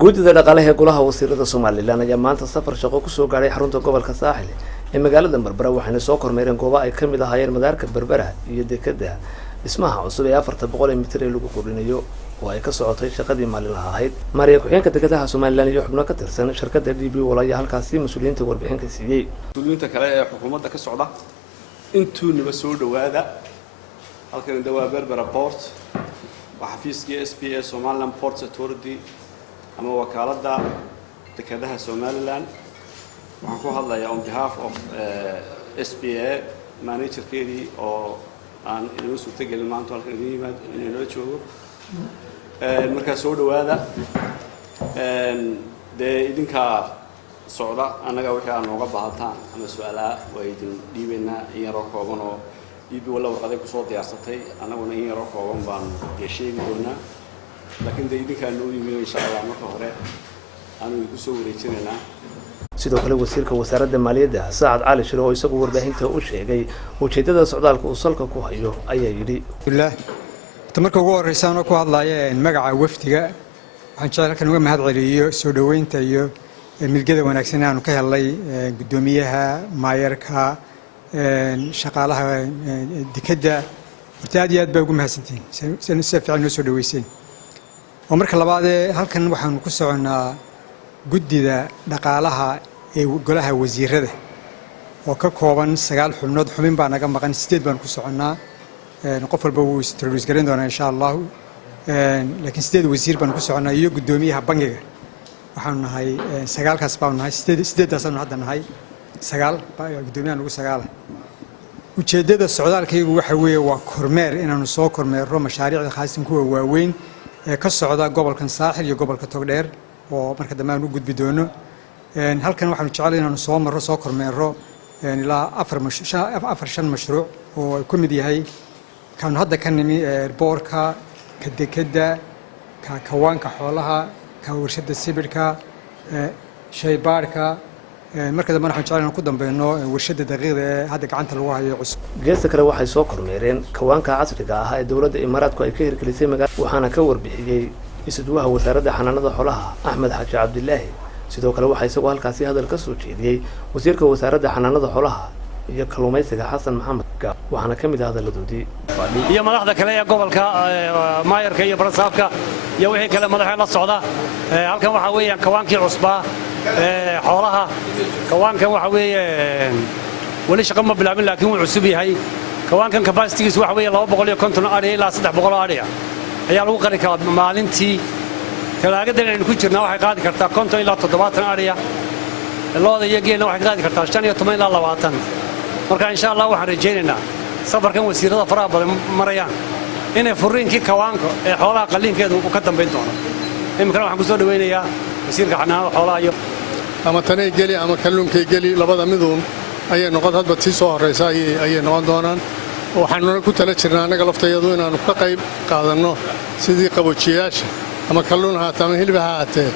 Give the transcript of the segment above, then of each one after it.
guddida dhaqaalaha ee golaha wasiirada Soomaaliland ayaa maanta safar shaqo ku soo gaaray xarunta gobolka Saaxil ee magaalada Berbera waxayna soo kormeereen goobo ay ka mid ahaayeen madaarka Berbera iyo dekedda dhismaha cusub ee 400 mitir ee lagu kordhinayo oo ay ka socotay shaqadii maalinlaha ahayd Maariya ku-xigeenka dekedaha Soomaaliland iyo xubno ka tirsan shirkadda DB walaya halkaasi mas'uuliyiinta warbixin ka siiyay mas'uuliyiinta kale ee xukuumadda ka socda intuu niba soo dhawaada halkan dawaa Berbera Port وحفيزكي SPA Somaliland Ports Authority أما وكالة dekedaha Somaliland waxaan ku hadlayaa on behalf of SPA managerkeedii oo aan inoo suurtagelin maanta halkan idin yimaad inoo joogo markaa soo dhawaada dee idinka socda annaga wixii aan nooga baahataan ama su'aalaha waa idin dhiibaynaa in yaroo kooban oo DB wala warqaday ku soo diyaarsatay annaguna in yaroo kooban baan sheegi doonaa laakiin dee idinka noo yimid insha Allah marka hore aanu ku soo wareejinaynaa sidoo kale wasiirka wasaaradda maaliyadda Saacad Cali Shiro oo isagu warbaahinta u sheegay ujeedada socdaalka uu salka ku hayo ayaa yiri marka ugu horreysaan oo ku hadlaayeen magaca wafdiga waxaan jeclahay kan uga mahad celiyo soo dhaweynta iyo milgada wanaagsan aanu ka helay gudoomiyaha maayarka shaqaalaha dekedda aad iyo aad bay ugu mahadsantiin si fiican noo soo dhaweyseen oo marka labaad halkan waxaan ku soconaa guddida dhaqaalaha ee golaha wasiirada oo ka kooban 9 xubnood xubin baa naga maqan 8 baan ku soconaa qof walba wuu introduce garan doonaa insha Allah laakiin 8 wasiir baan ku soconaa iyo gudoomiyaha bangiga waxaan nahay 9 kaas baan nahay 8 daasaan hadda nahay 9 gudoomiyaha ugu 9 ujeedada socdaalkaygu waxa weeye waa kormeer inaanu soo kormeero mashaariicda khaasan kuwa waaweyn ee ka socda gobolkan Saaxil iyo gobolka Togdheer oo marka dambe aan u gudbi doono halkan waxaan jecelahay inaanu soo marro soo kormeero ilaa 4 mashruuc oo ay ku mid yahay kan hadda ka nimi boorka ka dekedda ka kawaanka xoolaha ka warshada sibirka shaybaarka marka dambe waxaan jecelahay inaan ku dambeeyno warshada daqiiqda ee hadda gacanta lagu hayo cusub geesta kale waxay soo kormeereen kawaanka casriga ah ee dawladda Imaaraadku ay ka hirgelisay magaalada waxaana ka warbixiyay isuduwaha wasaaradda xanaanada xoolaha Axmed Xaaji Cabdilaahi sidoo kale waxa isagu halkaasi hadal ka soo jeediyay wasiirka wasaaradda xanaanada xoolaha iyo kalluumaysiga Xasan Maxamed waxaana kamid ah hadaladoodii iyo madaxda kale ee gobolka maayarka iyo barsaabka iyo wixii kale madaxda la socda halkan waxa weeyaan kawaankii cusbaa xoolaha kawaankan waxa weeyaan wali shaqo ma bilaabin laakiin wuu cusub yahay kawaankan capacity-giisu waxa weeye 250 ari ilaa 300 ari ayaa lagu qari karaa maalintii talaagadan aynu ku jirnaa waxay qaadi kartaa 50 ilaa 70 ari looda iyo geelna waxay qaadi kartaa 15 ilaa 20 marka insha Allah waxaan rajaynaynaa safarkan wasiirada faraha badan marayaan inay furiinkii kawaanka ee xoolaha qaliinkeedu ka dambeyn doono imika waxaan ku soo dhaweynayaa wasiirka xanaanada xoolaha iyo ama tanay gali ama kalluunkay gali labada midoon ayay noqon hadba tii soo horeysa ayay noqon doonaan waxaan ku tala jirnaa anaga laftayadu inaanu ka qayb qaadanno sidii qaboojiyaasha ama kalluun ha ama hilib ha ahaatee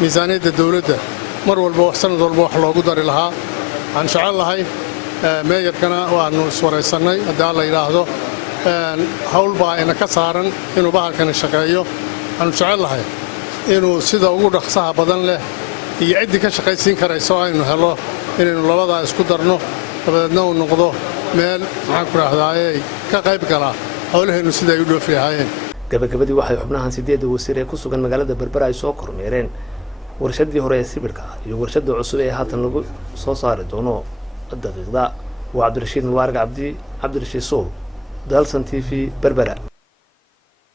miisaaniyadda dawladda mar walba sanad walba wax loogu dari lahaa waxaan jecelahay meeyarkana waanu iswaraysanay haddii la yidhaahdo hawl baa ina ka saaran inuu bahalkani shaqeeyo waxaanu jecelahay inuu sida ugu dhaqsaha badan leh iyo ciddii ka shaqaysiin karayso aynu helo inaynu labadaa isku darno dabadeedna uu noqdo meel maxaan ku raahdaayey ka qayb gala howlaheennu sida ay u dhoofi lahaayeen gabagabadii waxay xubnahan 8 wasiir ee ku sugan magaalada Berbera ay soo kormeereen warshadii hore ee sibirka iyo warshada cusub ee haatan lagu soo saari doono daqiiqda waa Cabdirashiid Mubarak Cabdi Cabdirashiid Sool Dalsan TV Berbera